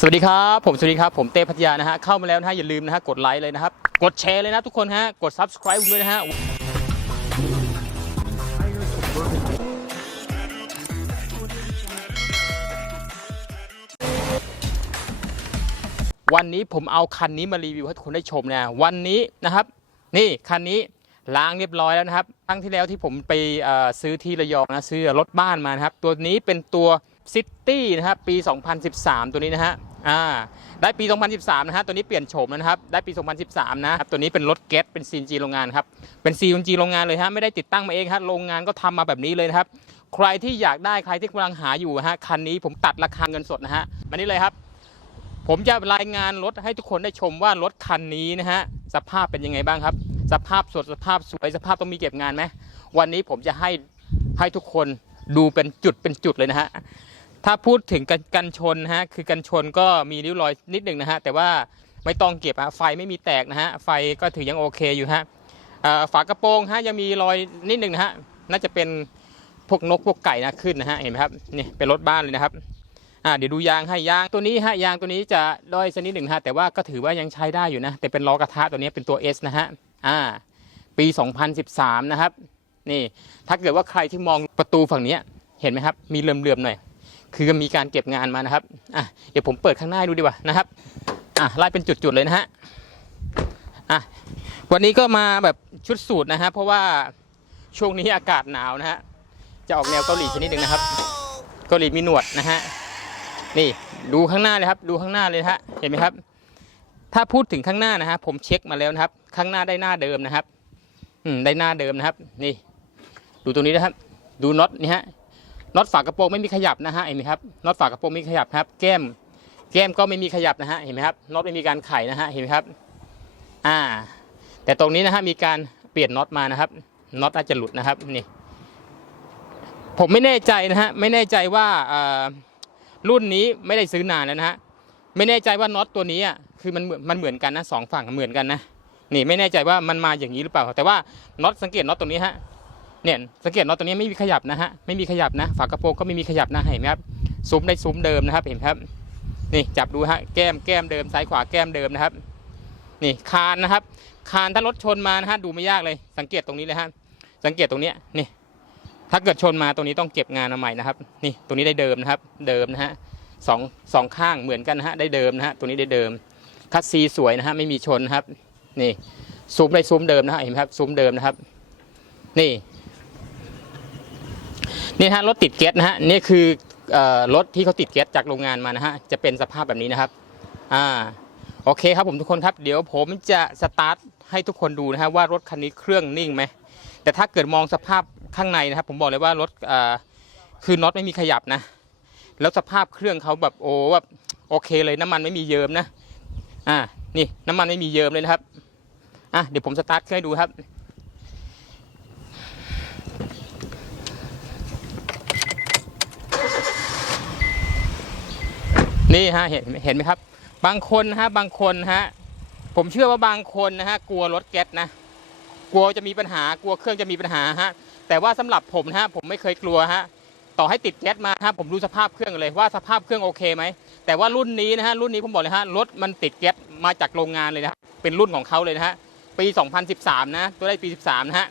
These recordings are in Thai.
สวัสดีครับผมสวัสดีครับผมเต้พัทยานะฮะเข้ามาแล้วนะฮะอย่าลืมนะฮะกดไลค์เลยนะครับ กดแชร์เลยนะทุกคนฮะกด subscribe ด้วยนะฮะวันนี้ผมเอาคันนี้มารีวิวให้ทุกคนได้ชมนะวันนี้นะครับ นี่คันนี้ล้างเรียบร้อยแล้วนะครับครั้งที่แล้วที่ผมไปซื้อที่ระยองนะซื้อรถบ้านมานะครับ ตัวนี้เป็นตัวซิตี้นะครับ ปี 2013 ตัวนี้นะฮะ อ่าได้ปี 2013 นะฮะ ตัวนี้เปลี่ยนโฉมแล้วนะครับ ได้ปี 2013 นะครับ ตัวนี้เป็นรถแก๊ส เป็น CNG โรงงานครับ เป็น CNG โรงงานเลยฮะ ไม่ได้ติดตั้งมาเองฮะ โรงงานก็ทำมาแบบนี้เลยนะครับ ใครที่อยากได้ ใครที่กำลังหาอยู่ฮะ คันนี้ผมตัดราคาเงินสดนะฮะมานี่เลยครับ ผมจะรายงานรถให้ทุกคนได้ชมว่ารถคันนี้นะฮะ สภาพเป็นยังไงบ้างครับ สภาพสด สภาพสวย สภาพต้องมีเก็บงานไหมวันนี้ผมจะให้ให้ทุกคนดูเป็นจุดเป็นจุดเลยนะฮะ ถ้าพูดถึงกันกันชนฮะคือกันชนก็มีริ้วรอยนิดหนึ่งนะฮะแต่ว่าไม่ต้องเก็บฮะไฟไม่มีแตกนะฮะไฟก็ถือยังโอเคอยู่ฮะฝากระโปรงฮะยังมีรอยนิดหนึ่งนะฮะน่าจะเป็นพวกนกพวกไก่นะขึ้นนะฮะเห็นไหมครับนี่เป็นรถบ้านเลยนะครับอ่าเดี๋ยวดูยางให้ยางตัวนี้ฮะยางตัวนี้จะด้อยสักนิดหนึ่งฮะแต่ว่าก็ถือว่ายังใช้ได้อยู่นะ แต่เป็นล้อกระทะตัวนี้เป็นตัว S นะฮะอ่าปี 2013 นะครับนี่ถ้าเกิดว่าใครที่มองประตูฝั่งนี้เห็นไหมครับ มีเหลื่อมๆหน่อย คือมีการเก็บงานมานะครับอะเดี๋ยวผมเปิดข้างหน้าดูดีกว่านะครับอะไล่เป็นจุดๆเลยนะฮะอะวันนี้ก็มาแบบชุดสูตรนะฮะเพราะว่าช่วงนี้อากาศหนาวนะฮะจะออกแนวเกาหลีชนิดหนึ่งนะครับเกาหลีมีหนวดนะฮะนี่ดูข้างหน้าเลยครับ ดูข้างหน้าเลยนะฮะเห็นไหมครับ ถ้าพูดถึงข้างหน้านะฮะผมเช็คมาแล้วนะครับ ข้างหน้าได้หน้าเดิมนะครับ อืมได้หน้าเดิมนะครับ นี่ ดูตรงนี้นะครับ ดูน็อตนี่ฮะ น็อตฝากระโปรงไม่มีขยับนะฮะเห็นไหมครับน็อตฝากระโปรงไม่มีขยับครับ แก้ม แก้มก็ไม่มีขยับนะฮะเห็นไหมครับน็อตไม่มีการไขนะฮะเห็นไหมครับ อ่า แต่ตรงนี้นะฮะมีการเปลี่ยนน็อตมานะครับน็อตอาจจะหลุดนะครับนี่ผมไม่แน่ใจนะฮะไม่แน่ใจว่ารุ่นนี้ไม่ได้ซื้อนานแล้วนะฮะไม่แน่ใจว่าน็อตตัวนี้อะคือมันมันเหมือนกันนะสองฝั่งเหมือนกันนะนี่ไม่แน่ใจว่ามันมาอย่างนี้หรือเปล่า แต่ว่าน็อตสังเกตน็อตตัวนี้ฮะ เนี่ยสังเกตน็อตตัวนี้ไม่มีขยับนะฮะไม่มีขยับนะ ฝากระโปรงก็ไม่มีขยับนะเห็นไหมครับซุ้มได้ซุ้มเดิมนะครับเห็นไหมครับ นี่จับดูฮะแก้มแก้มเดิมซ้ายขวาแก้มเดิมนะครับ นี่คานนะครับ คานถ้ารถชนมานะฮะดูไม่ยากเลย สังเกตตรงนี้เลยฮะสังเกตตรงเนี้ยนี่ ถ้าเกิดชนมาตรงนี้ต้องเก็บงานมาใหม่นะครับ นี่ตรงนี้ได้เดิมนะครับ เดิมนะฮะสองสองข้างเหมือนกันนะฮะได้เดิมนะฮะตัวนี้ได้เดิมคัสซีสวยนะฮะไม่มีชนนะครับ นี่ซุ้มได้ซุ้มเดิมนะฮะเห็นไหมครับซุ้มเดิมนะครับ นี่ นี่ฮะรถติดแก๊สนะฮะนี่คือรถที่เขาติดแก๊สจากโรงงานมานะฮะจะเป็นสภาพแบบนี้นะครับอ่าโอเคครับผมทุกคนครับเดี๋ยวผมจะสตาร์ทให้ทุกคนดูนะฮะว่ารถคันนี้เครื่องนิ่งไหมแต่ถ้าเกิดมองสภาพข้างในนะครับ ผมบอกเลยว่ารถอ่าคือน็อตไม่มีขยับนะ แล้วสภาพเครื่องเขาแบบโอ้แบบโอเคเลยน้ำมันไม่มีเยิมนะอ่านี่น้ำมันไม่มีเยิมเลยนะครับอะเดี๋ยวผมสตาร์ทเครื่องให้ดูครับ นี่ฮะเห็นเห็นไหมครับ บางคนฮะบางคนฮะผมเชื่อว่าบางคนนะฮะกลัวรถแก๊สนะกลัวจะมีปัญหากลัวเครื่องจะมีปัญหาฮะแต่ว่าสำหรับผมนะฮะผมไม่เคยกลัวฮะต่อให้ติดแก๊สมาฮะผมดูสภาพเครื่องเลยว่าสภาพเครื่องโอเคไหมแต่ว่ารุ่นนี้นะฮะรุ่นนี้ผมบอกเลยฮะรถมันติดแก๊สมาจากโรงงานเลยนะเป็นรุ่นของเขาเลยนะฮะปี 2013 นะ ตัวได้ปี 13 นะฮะ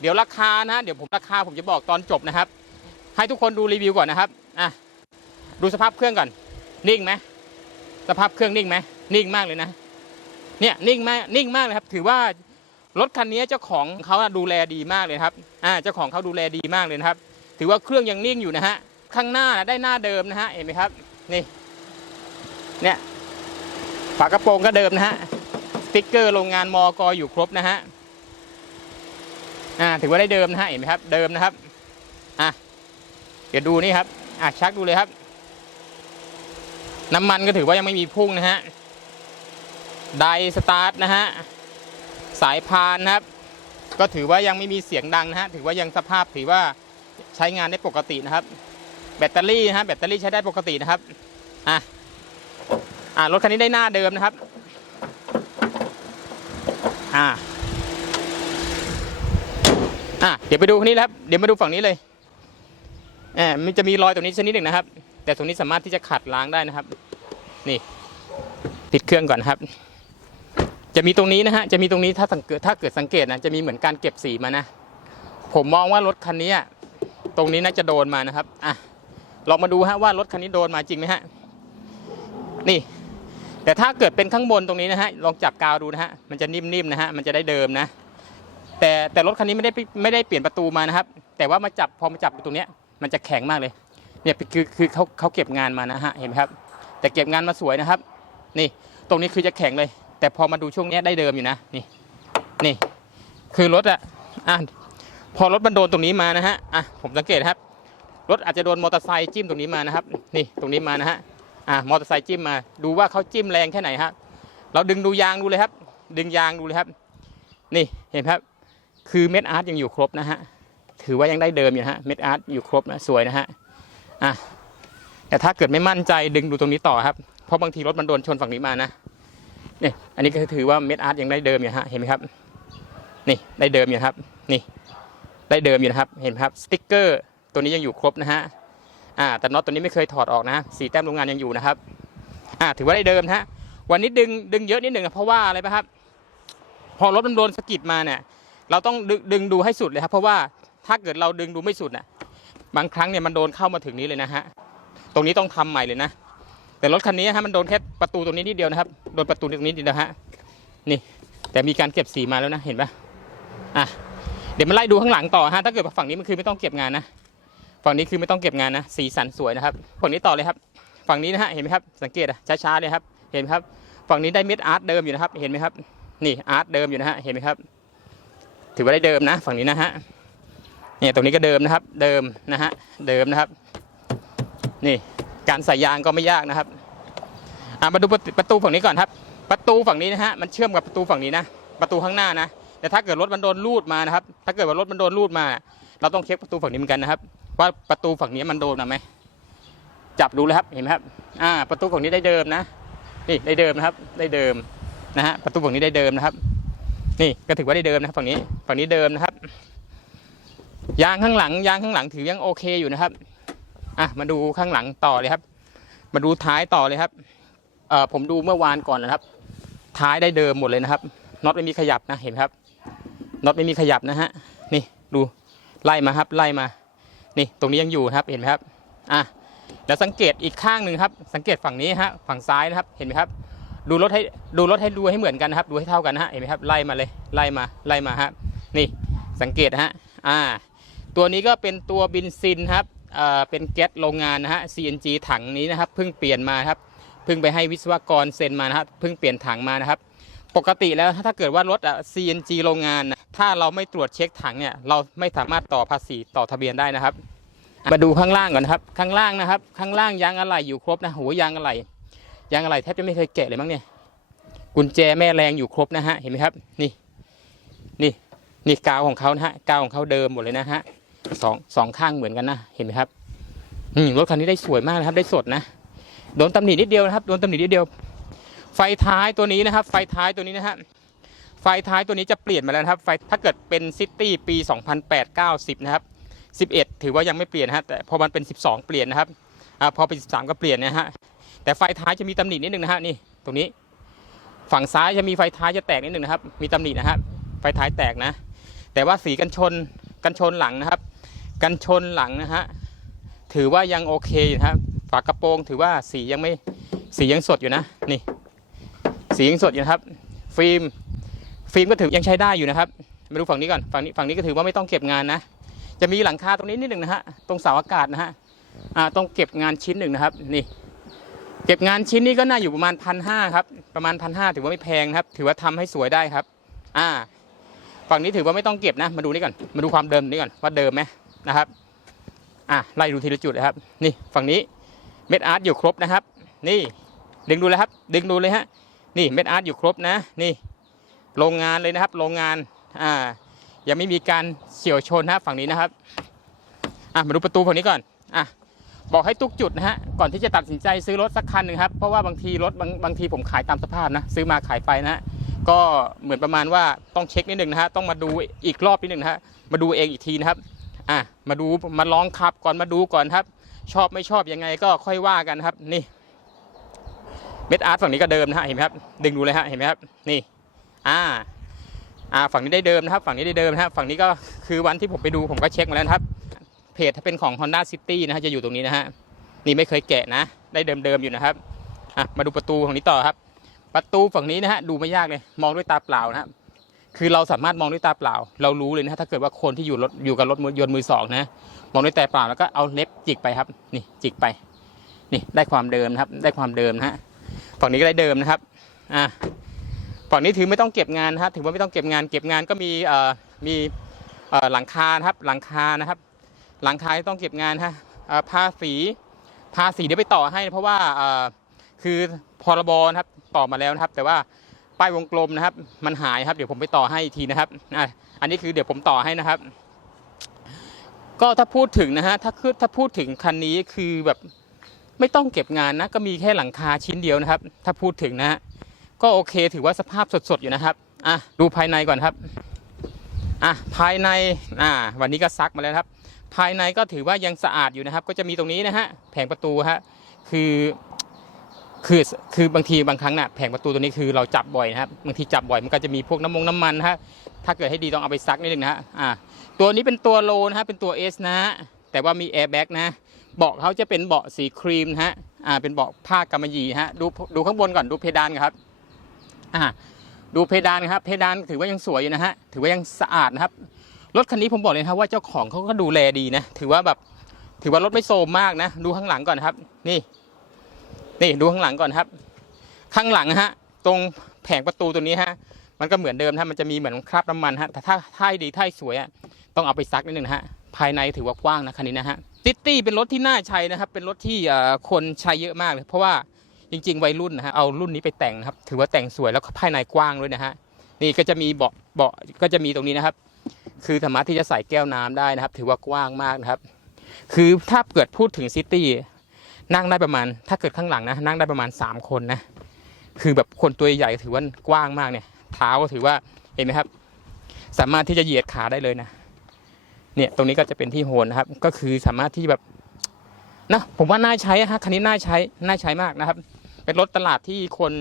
เดี๋ยวราคานะฮะเดี๋ยวผมราคาผมจะบอกตอนจบนะครับ ให้ทุกคนดูรีวิวก่อนนะครับอะดูสภาพเครื่องก่อน นิ่งไหมสภาพเครื่องนิ่งไหมนิ่งมากเลยนะ เนี่ยนิ่งมากนิ่งมากเลยครับ ถือว่ารถคันนี้เจ้าของเขาดูแลดีมากเลยครับอ่าเจ้าของเขาดูแลดีมากเลยนะครับ ถือว่าเครื่องยังนิ่งอยู่นะฮะข้างหน้าได้หน้าเดิมนะฮะเห็นไหมครับ นี่เนี่ยฝากระโปรงก็เดิมนะฮะสติ๊กเกอร์โรงงานมอกอยู่ครบนะฮะอ่าถือว่าได้เดิมนะฮะเห็นไหมครับ เดิมนะครับอะเดี๋ยวดูนี่ครับอะชักดูเลยครับ น้ำมันก็ถือว่ายังไม่มีพุ่งนะฮะ ไดสตาร์ทนะฮะ สายพานนะครับ ก็ถือว่ายังไม่มีเสียงดังนะฮะ ถือว่ายังสภาพถือว่าใช้งานได้ปกตินะครับ แบตเตอรี่นะฮะ แบตเตอรี่ใช้ได้ปกตินะครับ อะ อ่ารถคันนี้ได้หน้าเดิมนะครับ อ่าอะเดี๋ยวไปดูคันนี้ครับ เดี๋ยวมาดูฝั่งนี้เลยแหมมันจะมีรอยตรงนี้ชนิดหนึ่งนะครับ แต่ตรงนี้สามารถที่จะขัดล้างได้นะครับ นี่ปิดเครื่องก่อนนครับ จะมีตรงนี้นะฮะจะมีตรงนี้ถ้าสังเกตถ้าเกิดสังเกตนะจะมีเหมือนการเก็บสีมานะ ผมมองว่ารถคันนี้ตรงนี้น่าจะโดนมานะครับอะลองมาดูฮะว่ารถคันนี้โดนมาจริงไหมฮะนี่ แต่ถ้าเกิดเป็นข้างบนตรงนี้นะฮะลองจับกาวดูนะฮะมันจะนิ่มๆนะฮะมันจะได้เดิมนะ แต่แต่รถคันนี้ไม่ได้ไม่ได้เปลี่ยนประตูมานะครับ แต่ว่ามาจับพอมาจับตรงเนี้ยมันจะแข็งมากเลย เนี่ยคือคือเขาเขาเก็บงานมานะฮะเห็นไหมครับ แต่เก็บงานมาสวยนะครับ นี่ตรงนี้คือจะแข็งเลย แต่พอมาดูช่วงนี้ได้เดิมอยู่นะนี่นี่ คือรถอะอะพอรถมันโดนตรงนี้มานะฮะอะผมสังเกตครับ รถอาจจะโดนมอเตอร์ไซค์จิ้มตรงนี้มานะครับ นี่ตรงนี้มานะฮะอะมอเตอร์ไซค์จิ้มมา ดูว่าเขาจิ้มแรงแค่ไหนฮะเราดึงดูยางดูเลยครับ ดึงยางดูเลยครับ นี่เห็นไหมครับ คือเม็ดอาร์ตยังอยู่ครบนะฮะถือว่ายังได้เดิมอยู่ฮะเม็ดอาร์ตอยู่ครบนะสวยนะฮะ อะแต่ถ้าเกิดไม่มั่นใจดึงดูตรงนี้ต่อครับ เพราะบางทีรถมันโดนชนฝั่งนี้มานะนี่อันนี้ก็ถือว่าเม็ดอาร์ตยังได้เดิมอยู่ฮะเห็นไหมครับ นี่ได้เดิมอยู่ครับ นี่ ได้เดิมอยู่นะครับ เห็นไหมครับสติ๊กเกอร์ตัวนี้ยังอยู่ครบนะฮะอ่าแต่น็อตตัวนี้ไม่เคยถอดออกนะสีแต้มโรงงานยังอยู่นะครับอ่าถือว่าได้เดิมนะฮะวันนี้ดึงดึงเยอะนิดหนึ่งอะเพราะว่าอะไรปะครับ พอรถมันโดนสะกิดมาเนี่ย เราต้องดึงดึงดูให้สุดเลยครับ เพราะว่าถ้าเกิดเราดึงดูไม่สุดน่ะ บางครั้งเนี่ยมันโดนเข้ามาถึงนี้เลยนะฮะ ตรงนี้ต้องทำใหม่เลยนะ แต่รถคันนี้ฮะมันโดนแค่ประตูตรงนี้นิดเดียวนะครับ โดนประตูตรงนี้นิดเดียวฮะ นี่ แต่มีการเก็บสีมาแล้วนะ เห็นปะอะ เดี๋ยวมาไล่ดูข้างหลังต่อฮะ ถ้าเกิดฝั่งนี้มันคือไม่ต้องเก็บงานนะ ฝั่งนี้คือไม่ต้องเก็บงานนะ สีสันสวยนะครับ ฝั่งนี้ต่อเลยครับ ฝั่งนี้นะฮะ เห็นไหมครับ สังเกตอะช้าๆเลยครับ เห็นไหมครับ ฝั่งนี้ได้เม็ดอาร์ตเดิมอยู่นะครับ เห็นไหมครับ นี่อาร์ตเดิมอยู่นะฮะ เห็นไหมครับ ถือว่าได้เดิมนะ ฝั่งนี้นะฮะ เนี่ยตรงนี้ก็เดิมนะครับเดิมนะฮะเดิมนะครับ นี่การใส่ยางก็ไม่ยากนะครับมาดูประตูฝั่งนี้ก่อนครับ ประตูฝั่งนี้นะฮะมันเชื่อมกับประตูฝั่งนี้นะประตูข้างหน้านะแต่ถ้าเกิดรถมันโดนลูดมานะครับ ถ้าเกิดว่ารถมันโดนลูดมา เราต้องเช็คประตูฝั่งนี้เหมือนกันนะครับ ว่าประตูฝั่งนี้มันโดนไหมจับดูเลยครับเห็นไหมครับอ่าประตูฝั่งนี้ได้เดิมนะนี่ได้เดิมนะครับได้เดิมนะฮะประตูฝั่งนี้ได้เดิมนะครับ นี่ก็ถือว่าได้เดิมนะครับฝั่งนี้ฝั่งนี้เดิมนะครับ ยางข้างหลังยางข้างหลังถือยังโอเคอยู่นะครับ อะมาดูข้างหลังต่อเลยครับ มาดูท้ายต่อเลยครับเอ่อผมดูเมื่อวานก่อนนะครับ ท้ายได้เดิมหมดเลยนะครับน็อตไม่มีขยับนะเห็นครับน็อตไม่มีขยับนะฮะนี่ดูไล่มาครับไล่มา นี่ตรงนี้ยังอยู่ครับเห็นไหมครับอะแล้วสังเกตอีกข้างหนึ่งครับ สังเกตฝั่งนี้ฮะฝั่งซ้ายนะครับเห็นไหมครับ ดูรถให้ดูรถให้ดูให้เหมือนกันนะครับ ดูให้เท่ากันนะฮะเห็นไหมครับไล่มาเลยไล่มาไล่มาฮะนี่สังเกตนะฮะอ่า ตัวนี้ก็เป็นตัวบินซินครับเเป็นแก๊สโรงงานนะฮะ CNG ถังนี้นะครับเพิ่งเปลี่ยนมาครับเพิ่งไปให้วิศวกรเซ็นมานะครับเพิ่งเปลี่ยนถังมานะครับ ปกติแล้วถ้าเกิดว่ารถอะ CNG โรงงานนะถ้าเราไม่ตรวจเช็คถังเนี่ยเราไม่สามารถต่อภาษีต่อทะเบียนได้นะครับ มาดูข้างล่างก่อนนะครับข้างล่างนะครับ ข้างล่างยางอะไหล่อยู่ครบนะโหยางอะไหล่ยางอะไหล่แทบจะไม่เคยแกะเลยมั้งเนี่ยกุญแจแม่แรงอยู่ครบนะฮะเห็นไหมครับนี่นี่นี่กาวของเขานะฮะกาวของเขาเดิมหมดเลยนะฮะ สองสองข้างเหมือนกันนะเห็นไหมครับอืมรถคันนี้ได้สวยมากนะครับ ได้สดนะโดนตำหนินิดเดียวนะครับโดนตำหนินิดเดียว ไฟท้ายตัวนี้นะครับ ไฟท้ายตัวนี้นะฮะไฟท้ายตัวนี้จะเปลี่ยนมาแล้วนะครับ ไฟถ้าเกิดเป็นซิตี้ปี 2008 90 นะครับ 11 ถือว่ายังไม่เปลี่ยนนะฮะแต่พอมันเป็น 12 เปลี่ยนนะครับอ่าพอเป็น 13 ก็เปลี่ยนนะฮะแต่ไฟท้ายจะมีตำหนินิดนึงนะฮะนี่ตรงนี้ ฝั่งซ้ายจะมีไฟท้ายจะแตกนิดนึงนะครับ มีตำหนินะครับไฟท้ายแตกนะ แต่ว่าสีกันชนกันชนหลังนะครับ กันชนหลังนะฮะถือว่ายังโอเคอยู่นะครับฝากระโปรงถือว่าสียังไม่สียังสดอยู่นะนี่ สียังสดอยู่นะครับ ฟิล์มฟิล์มก็ถือยังใช้ได้อยู่นะครับมาดูฝั่งนี้ก่อนฝั่งนี้ฝั่งนี้ก็ถือว่าไม่ต้องเก็บงานนะ จะมีหลังคาตรงนี้นิดหนึ่งนะฮะตรงเสาอากาศนะฮะอ่าต้องเก็บงานชิ้นหนึ่งนะครับนี่เก็บงานชิ้นนี้ก็น่าอยู่ประมาณพันห้าครับประมาณพันห้าถือว่าไม่แพงนะครับ ถือว่าทำให้สวยได้ครับ อ่า ฝั่งนี้ถือว่าไม่ต้องเก็บนะ มาดูนี่ก่อนมาดูความเดิมนี่ก่อนว่าเดิมไหม นะครับอะไล่ดูทีละจุดนะครับ นี่ฝั่งนี้เม็ดอาร์ตอยู่ครบนะครับ นี่ดึงดูเลยครับ ดึงดูเลยฮะนี่เม็ดอาร์ตอยู่ครบนะ นี่โรงงานเลยนะครับโรงงานอ่ายังไม่มีการเฉียวชนนะครับฝั่งนี้นะครับอะมาดูประตูฝั่งนี้ก่อนอะบอกให้ทุกจุดนะฮะก่อนที่จะตัดสินใจซื้อรถสักคันหนึ่งครับเพราะว่าบางทีรถบางบางทีผมขายตามสภาพนะซื้อมาขายไปนะฮะก็เหมือนประมาณว่าต้องเช็คนิดหนึ่งนะฮะต้องมาดูอีกรอบนิดหนึ่งนะฮะมาดูเองอีกทีนะครับ อะมาดูมาลองขับก่อนมาดูก่อนครับ ชอบไม่ชอบยังไงก็ค่อยว่ากันครับ นี่เม็ดอาร์ตฝั่งนี้ก็เดิมนะฮะเห็นไหมครับดึงดูเลยฮะเห็นไหมครับนี่ อ่า อ่าฝั่งนี้ได้เดิมนะครับฝั่งนี้ได้เดิมนะครับฝั่งนี้ก็คือวันที่ผมไปดูผมก็เช็คมาแล้วครับเพจถ้าเป็นของ Honda City นะฮะจะอยู่ตรงนี้นะฮะนี่ไม่เคยแกะนะ ได้เดิมๆอยู่นะครับอะมาดูประตูฝั่งนี้ต่อครับ ประตูฝั่งนี้นะฮะดูไม่ยากเลย มองด้วยตาเปล่านะครับ คือเราสามารถมองด้วยตาเปล่า เรารู้เลยนะถ้าเกิดว่าคนที่อยู่รถอยู่กับรถยนต์มือสองนะมองด้วยตาเปล่าแล้วก็เอาเล็บจิกไปครับ นี่จิกไป นี่ได้ความเดิมนะครับ ได้ความเดิมนะฮะฝั่งนี้ก็ได้เดิมนะครับอ่าฝั่งนี้ถือไม่ต้องเก็บงานนะครับถือว่าไม่ต้องเก็บงาน เก็บงานก็มีเอ่อมีเอ่อหลังคานะครับ หลังคานะครับ หลังคาที่ต้องเก็บงานฮะเอ่อภาษีภาษีเดี๋ยวไปต่อให้ เพราะว่าเอ่อคือพรบนะครับต่อมาแล้วนะครับ แต่ว่า ป้ายวงกลมนะครับ มันหายครับ เดี๋ยวผมไปต่อให้อีกทีนะครับอันนี้คือเดี๋ยวผมต่อให้นะครับ ก็ถ้าพูดถึงนะฮะถ้าคือถ้าพูดถึงคันนี้คือแบบไม่ต้องเก็บงานนะ ก็มีแค่หลังคาชิ้นเดียวนะครับ ถ้าพูดถึงนะฮะก็โอเคถือว่าสภาพสดๆอยู่นะครับอะดูภายในก่อนครับอะภายในอ่าวันนี้ก็ซักมาแล้วครับ ภายในก็ถือว่ายังสะอาดอยู่นะครับ ก็จะมีตรงนี้นะฮะแผงประตูฮะคือ คือคือบางทีบางครั้งน่ะแผงประตูตัวนี้คือเราจับบ่อยนะครับบางทีจับบ่อยมันก็จะมีพวกน้ำมงน้ำมันนะฮะถ้าเกิดให้ดีต้องเอาไปซักนิดนึงนะฮะอ่าตัวนี้เป็นตัวโลนะฮะเป็นตัว S นะฮะแต่ว่ามีแอร์แบ็กนะเบาะเขาจะเป็นเบาะสีครีมนะฮะอ่าเป็นเบาะผ้ากำมะหยี่ฮะดูดูข้างบนก่อนดูเพดานครับอ่าดูเพดานครับเพดานถือว่ายังสวยอยู่นะฮะถือว่ายังสะอาดนะครับรถคันนี้ผมบอกเลยนะครับว่าเจ้าของเขาก็ดูแลดีนะถือว่าแบบถือว่ารถไม่โทรมมากนะ ดูข้างหลังก่อนครับ นี่ นี่ดูข้างหลังก่อนครับ ข้างหลังฮะ ตรงแผงประตูตัวนี้ฮะ มันก็เหมือนเดิมนะมันจะมีเหมือนคราบน้ำมันฮะ แต่ถ้าถ้าให้ดีถ้าให้สวยอะต้องเอาไปซักนิดนึงนะฮะ ภายในถือว่ากว้างนะคันนี้นะฮะติตี้เป็นรถที่น่าใช้นะครับ เป็นรถที่คนใช้เยอะมากเลย เพราะว่าจริง ๆ วัยรุ่นนะฮะ เอารุ่นนี้ไปแต่งนะครับ ถือว่าแต่งสวยแล้วก็ภายในกว้างด้วยนะฮะ นี่ก็จะมีเบาะเบาะก็จะมีตรงนี้นะครับ คือสามารถที่จะใส่แก้วน้ำได้นะครับ ถือว่ากว้างมากนะครับ คือถ้าเกิดพูดถึงซิตี้ นั่งได้ประมาณ ถ้าเกิดข้างหลังนะ นั่งได้ประมาณ 3 คนนะ คือแบบคนตัวใหญ่ถือว่ากว้างมากเนี่ย เท้าก็ถือว่าเห็นไหมครับ สามารถที่จะเหยียดขาได้เลยนะ เนี่ยตรงนี้ก็จะเป็นที่โหนนะครับ ก็คือสามารถที่แบบนะผมว่าน่าใช้ฮะคันนี้น่าใช้น่าใช้มากนะครับ เป็นรถตลาดที่คน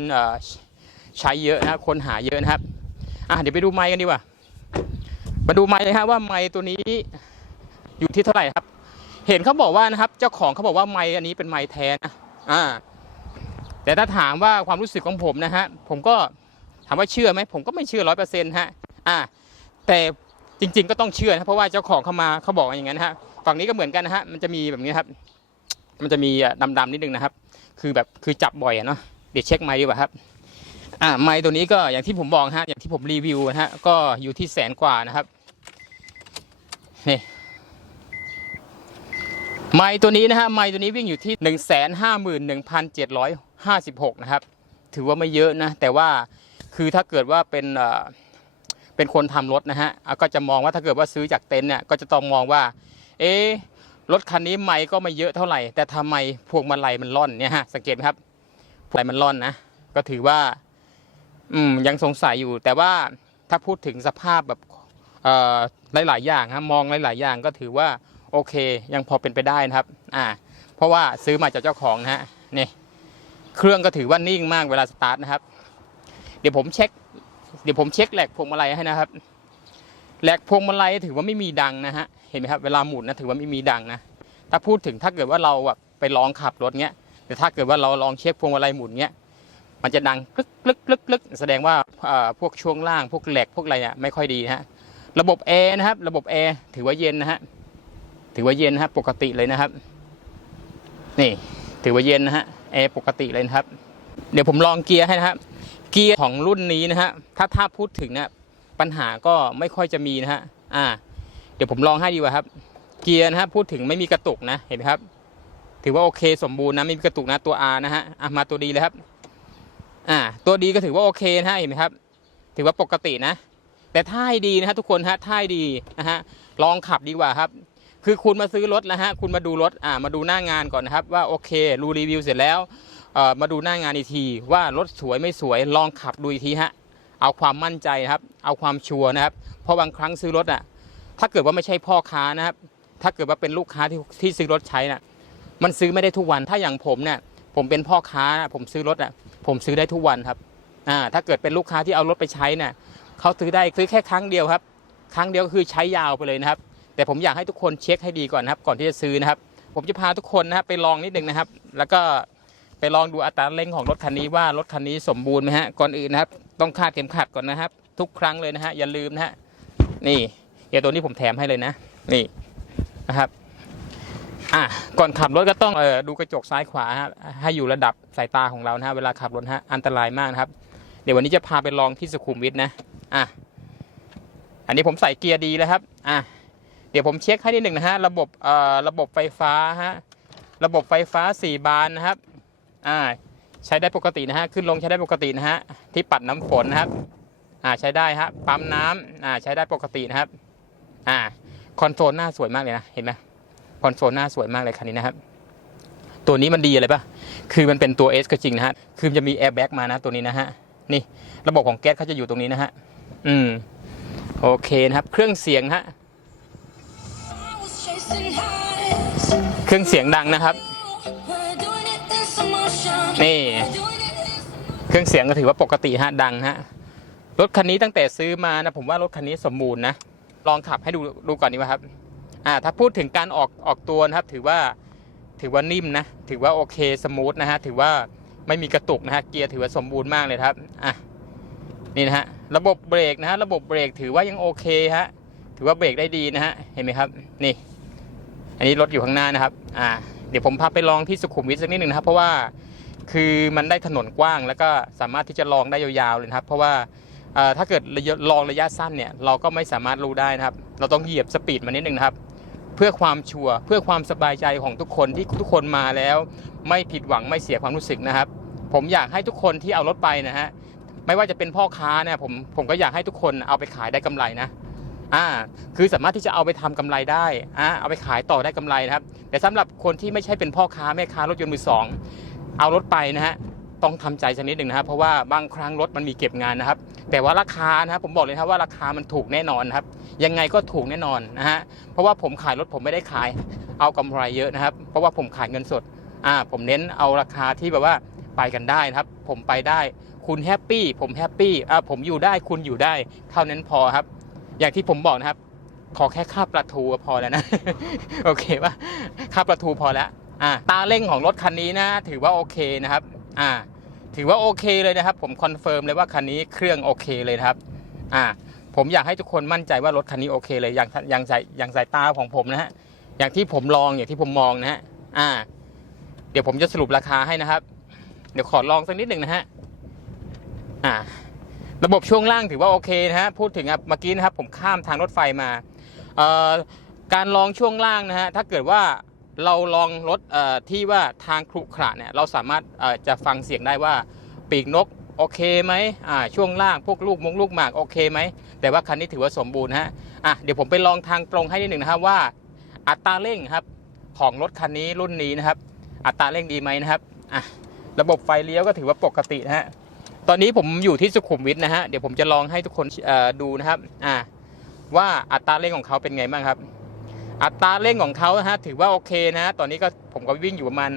ใช้เยอะนะครับคนหาเยอะนะครับอะเดี๋ยวไปดูไม้กันดีกว่ามาดูไม้เลยฮะว่าไม้ตัวนี้อยู่ที่เท่าไหร่ครับ เห็นเขาบอกว่านะครับ เจ้าของเขาบอกว่าไม้อันนี้เป็นไม้แท้นะอ่า แต่ถ้าถามว่าความรู้สึกของผมนะฮะ ผมก็ถามว่าเชื่อไหมผมก็ไม่เชื่อร้อยเปอร์เซ็นต์ฮะ อ่า แต่จริง ๆ ก็ต้องเชื่อนะเพราะว่าเจ้าของเขามาเขาบอกอย่างนั้นนะฮะ ฝั่งนี้ก็เหมือนกันนะฮะ มันจะมีแบบนี้ครับ มันจะมีดำๆนิดนึงนะครับ คือแบบคือจับบ่อยอะเนาะ เดี๋ยวเช็คไมค์ดีกว่าครับ อ่า ไมค์ตัวนี้ก็อย่างที่ผมบอกฮะ อย่างที่ผมรีวิวนะฮะ ก็อยู่ที่แสนกว่านะครับ นี่ ไมค์ตัวนี้นะฮะไมค์ตัวนี้วิ่งอยู่ที่หนึ่งแสนห้าหมื่นหนึ่งพันเจ็ดร้อยห้าสิบหกนะครับ ถือว่าไม่เยอะนะ แต่ว่าคือถ้าเกิดว่าเป็นเป็นคนทำรถนะฮะก็จะมองว่าถ้าเกิดว่าซื้อจากเต็นท์เนี่ยก็จะต้องมองว่า เอ๊รถคันนี้ไม่ก็ไม่เยอะเท่าไหร่ แต่ทำไมพวงมาลัยมันล่อนเนี่ยฮะสังเกตไหมครับพวงมาลัยมันล่อนนะก็ถือว่า อืมยังสงสัยอยู่ แต่ว่าถ้าพูดถึงสภาพแบบหลายๆอย่างฮะมองหลายๆอย่างก็ถือว่า โอเค ยังพอเป็นไปได้นะครับ อ่า เพราะว่าซื้อมาจากเจ้าของนะฮะนี่เครื่องก็ถือว่านิ่งมากเวลาสตาร์ทนะครับ เดี๋ยวผมเช็ค เดี๋ยวผมเช็คแหลกพวงมาลัยให้นะครับแหลกพวงมาลัยถือว่าไม่มีดังนะฮะเห็นไหมครับเวลาหมุนนะถือว่าไม่มีดังนะถ้าพูดถึงถ้าเกิดว่าเราแบบไปลองขับรถเงี้ยแต่ถ้าเกิดว่าเราลองเช็คพวงมาลัยหมุนเงี้ยมันจะดังกึกกึกกึกกึกแสดงว่าพวกช่วงล่างพวกแหลกพวกอะไรอะไม่ค่อยดีนะฮะระบบแอร์นะครับ ระบบแอร์ถือว่าเย็นนะฮะ ถือว่าเย็นนะครับปกติเลยนะครับ นี่ถือว่าเย็นนะฮะแอร์ปกติเลยนะครับ เดี๋ยวผมลองเกียร์ให้นะครับ เกียร์ของรุ่นนี้นะฮะถ้าถ้าพูดถึงเนี่ยปัญหาก็ไม่ค่อยจะมีนะฮะอ่า เดี๋ยวผมลองให้ดีกว่าครับ เกียร์นะฮะพูดถึงไม่มีกระตุกนะเห็นไหมครับ ถือว่าโอเคสมบูรณ์นะไม่มีกระตุกนะตัว R นะฮะอะมาตัวดีเลยครับ อ่า ตัวดีก็ถือว่าโอเคนะฮะเห็นไหมครับ ถือว่าปกตินะแต่ถ้าให้ดีนะฮะทุกคนฮะถ้าให้ดีนะฮะลองขับดีกว่าครับ คือคุณมาซื้อรถแล้วฮะคุณมาดูรถอ่ามาดูหน้างานก่อนนะครับ ว่าโอเครูรีวิวเสร็จแล้วเอ่อมาดูหน้างานอีกที ว่ารถสวยไม่สวยลองขับดูอีกทีฮะเอาความมั่นใจนะครับ เอาความชัวร์นะครับ เพราะบางครั้งซื้อรถอะถ้าเกิดว่าไม่ใช่พ่อค้านะครับ ถ้าเกิดว่าเป็นลูกค้าที่ที่ซื้อรถใช้น่ะมันซื้อไม่ได้ทุกวันถ้าอย่างผมเนี่ยผมเป็นพ่อค้านะผมซื้อรถอะผมซื้อได้ทุกวันครับอ่าถ้าเกิดเป็นลูกค้าที่เอารถไปใช้น่ะเขาซื้อได้ซื้อแค่ครั้งเดียวครับ ครั้งเดียวก็คือใช้ยาวไปเลยนะครับ แต่ผมอยากให้ทุกคนเช็คให้ดีก่อนนะครับ ก่อนที่จะซื้อนะครับ ผมจะพาทุกคนนะครับไปลองนิดนึงนะครับ แล้วก็ไปลองดูอัตราเร่งของรถคันนี้ว่ารถคันนี้สมบูรณ์ไหมฮะก่อนอื่นนะครับ ต้องคาดเข็มขัดก่อนนะครับ ทุกครั้งเลยนะฮะอย่าลืมนะฮะนี่เดี๋ยวตัวนี้ผมแถมให้เลยนะ นี่นะครับอะก่อนขับรถก็ต้องเออดูกระจกซ้ายขวาฮะให้อยู่ระดับสายตาของเรานะฮะเวลาขับรถฮะอันตรายมากนะครับ เดี๋ยววันนี้จะพาไปลองที่สุขุมวิทนะอะอันนี้ผมใส่เกียร์ดีแล้วครับอะ เดี๋ยวผมเช็คให้นิดหนึ่งนะฮะระบบเอ่อระบบไฟฟ้าฮะระบบไฟฟ้า 4 บานนะครับอ่าใช้ได้ปกตินะฮะขึ้นลงใช้ได้ปกตินะฮะที่ปัดน้ำฝนนะครับอ่าใช้ได้ฮะปั๊มน้ำอ่าใช้ได้ปกตินะครับอ่าคอนโซลหน้าสวยมากเลยนะเห็นไหมคอนโซลหน้าสวยมากเลยคันนี้นะครับ ตัวนี้มันดีอะไรปะคือมันเป็นตัว S ก็จริงนะฮะคือจะมีแอร์แบ็กมานะตัวนี้นะฮะนี่ระบบของแก๊สเขาจะอยู่ตรงนี้นะฮะอืมโอเคนะครับ เครื่องเสียงฮะ เครื่องเสียงดังนะครับ นี่ เครื่องเสียงก็ถือว่าปกติฮะดังฮะรถคันนี้ตั้งแต่ซื้อมานะผมว่ารถคันนี้สมบูรณ์นะลองขับให้ดูดูก่อนดีกว่าครับอ่าถ้าพูดถึงการออกออกตัวนะครับ ถือว่าถือว่านิ่มนะถือว่าโอเคสมูทนะฮะถือว่าไม่มีกระตุกนะฮะเกียร์ถือว่าสมบูรณ์มากเลยครับอะนี่นะฮะระบบเบรกนะฮะระบบเบรกถือว่ายังโอเคฮะถือว่าเบรกได้ดีนะฮะเห็นไหมครับนี่ อันนี้รถอยู่ข้างหน้านะครับอ่าเดี๋ยวผมพาไปลองที่สุขุมวิทสักนิดหนึ่งนะครับ เพราะว่าคือมันได้ถนนกว้าง แล้วก็สามารถที่จะลองได้ยาวๆเลยนะครับ เพราะว่าถ้าเกิดลองระยะสั้นเนี่ยเราก็ไม่สามารถรู้ได้นะครับ เราต้องเหยียบสปีดมานิดนึงนะครับ เพื่อความชัวร์เพื่อความสบายใจของทุกคนที่ทุกคนมาแล้ว ไม่ผิดหวังไม่เสียความรู้สึกนะครับ ผมอยากให้ทุกคนที่เอารถไปนะฮะไม่ว่าจะเป็นพ่อค้าเนี่ยผมผมก็อยากให้ทุกคนเอาไปขายได้กำไรนะ อ่าคือสามารถที่จะเอาไปทำกำไรได้อ่าเอาไปขายต่อได้กำไรนะครับ แต่สำหรับคนที่ไม่ใช่เป็นพ่อค้าแม่ค้ารถยนต์มือสองเอารถไปนะฮะต้องทำใจสักนิดหนึ่งนะครับ เพราะว่าบางครั้งรถมันมีเก็บงานนะครับ แต่ว่าราคานะครับผมบอกเลยนะครับว่าราคามันถูกแน่นอนนครับ ยังไงก็ถูกแน่นอนนะฮะเพราะว่าผมขายรถผมไม่ได้ขาย เอากำไรเยอะนะครับ เพราะว่าผมขายเงินสดอ่าผมเน้นเอาราคาที่แบบว่าไปกันได้นะครับ ผมไปได้คุณแฮปปี้ผมแฮปปี้อ่าผมอยู่ได้คุณอยู่ได้เท่านั้นพอครับ อย่างที่ผมบอกนะครับ ขอแค่ค่าปลาทูพอแล้วนะ โอเคป่ะค่าปลาทูพอแล้วอ่าตาเร่งของรถคันนี้นะ ถือว่าโอเคนะครับ อ่า ถือว่าโอเคเลยนะครับ ผมคอนเฟิร์มเลยว่าคันนี้เครื่องโอเคเลยนะครับ อ่า ผมอยากให้ทุกคนมั่นใจว่ารถคันนี้โอเคเลยอย่างอย่างสายอย่างสายตาของผมนะฮะอย่างที่ผมลองอย่างที่ผมมองนะฮะอ่า เดี๋ยวผมจะสรุปราคาให้นะครับ เดี๋ยวขอลองสักนิดหนึ่งนะฮะอ่า ระบบช่วงล่างถือว่าโอเคนะฮะพูดถึงเมื่อกี้นะครับผมข้ามทางรถไฟมาการลองช่วงล่างนะฮะถ้าเกิดว่าเราลองรถที่ว่าทางครุขระเนี่ยเราสามารถจะฟังเสียงได้ว่าปีกนกโอเคไหมช่วงล่างพวกลูกมงลูกหมากโอเคไหมแต่ว่าคันนี้ถือว่าสมบูรณ์ฮะอะเดี๋ยวผมไปลองทางตรงให้นิดหนึ่งนะครับว่า อัตราเร่งครับของรถคันนี้รุ่นนี้นะครับ อัตราเร่งดีไหมนะครับอะระบบไฟเลี้ยวก็ถือว่าปกตินะฮะ ตอนนี้ผมอยู่ที่สุขุมวิทนะฮะ เดี๋ยวผมจะลองให้ทุกคนดูนะครับ อ่า ว่าอัตราเร่งของเขาเป็นไงบ้างครับ อัตราเร่งของเขาฮะถือว่าโอเคนะฮะตอนนี้ก็ผมก็วิ่งอยู่ประมาณ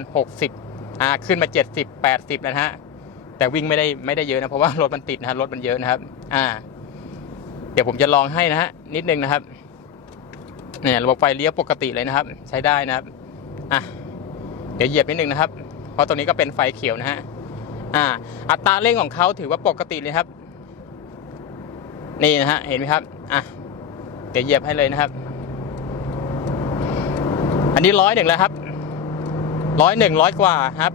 60 อ่า ขึ้นมา 70 80แล้วนะฮะ แต่วิ่งไม่ได้ไม่ได้เยอะนะ เพราะว่ารถมันติดนะฮะรถมันเยอะนะครับ อ่า เดี๋ยวผมจะลองให้นะฮะนิดนึงนะครับ เนี่ยระบบไฟเลี้ยวปกติเลยนะครับ ใช้ได้นะครับ อะ เดี๋ยวเหยียบนิดนึงนะครับ เพราะตรงนี้ก็เป็นไฟเขียวนะฮะ อ่าอัตราเร่งของเขาถือว่าปกติเลยครับ นี่นะฮะเห็นไหมครับอะเดี๋ยวเหยียบให้เลยนะครับ อันนี้ร้อยหนึ่งแล้วครับร้อยหนึ่งร้อยกว่าครับ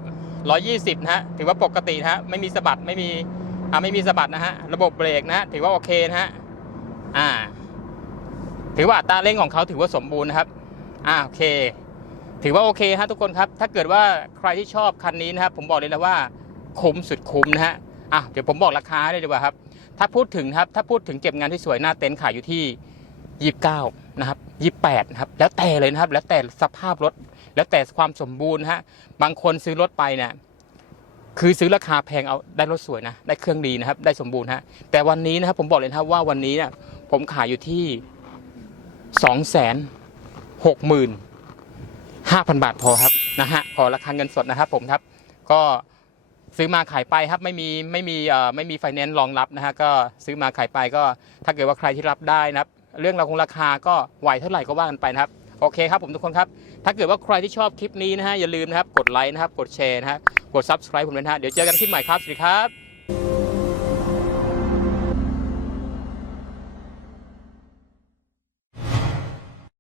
ร้อยยี่สิบนะฮะถือว่าปกตินะฮะไม่มีสะบัดไม่มีอ่าไม่มีสะบัดนะฮะระบบเบรกนะฮะถือว่าโอเคนะฮะอ่า ถือว่าอัตราเร่งของเขาถือว่าสมบูรณ์นะครับอ่าโอเคถือว่าโอเคฮะทุกคนครับ ถ้าเกิดว่าใครที่ชอบคันนี้นะครับ ผมบอกเลยนะว่า คุ้มสุดคุ้มนะฮะอะเดี๋ยวผมบอกราคาเลยดีกว่าครับ ถ้าพูดถึงครับ ถ้าพูดถึงเก็บงานที่สวยหน้าเต็นท์ขายอยู่ที่ยี่สิบเก้านะครับยี่แปดนะครับ แล้วแต่เลยนะครับ แล้วแต่สภาพรถ แล้วแต่ความสมบูรณ์ฮะ บางคนซื้อรถไปเนี่ยคือซื้อราคาแพงเอาได้รถสวยนะ ได้เครื่องดีนะครับ ได้สมบูรณ์ฮะ แต่วันนี้นะครับผมบอกเลยนะครับว่าวันนี้เนี่ยผมขายอยู่ที่สองแสนหกหมื่นห้าพันบาทพอครับนะฮะ พอราคาเงินสดนะครับผมครับ ก็ ซื้อมาขายไปครับไม่มีไม่มีเอ่อไม่มีไฟแนนซ์รองรับนะฮะก็ซื้อมาขายไปก็ถ้าเกิดว่าใครที่รับได้นะครับ เรื่องราวของราคาก็ไหวเท่าไหร่ก็ว่ากันไปนะครับโอเคครับผมทุกคนครับ ถ้าเกิดว่าใครที่ชอบคลิปนี้นะฮะอย่าลืมนะครับกดไลค์นะครับกดแชร์นะฮะกด subscribe ผมด้วยนะฮะเดี๋ยวเจอกันคลิปใหม่ครับสวัสดีครับ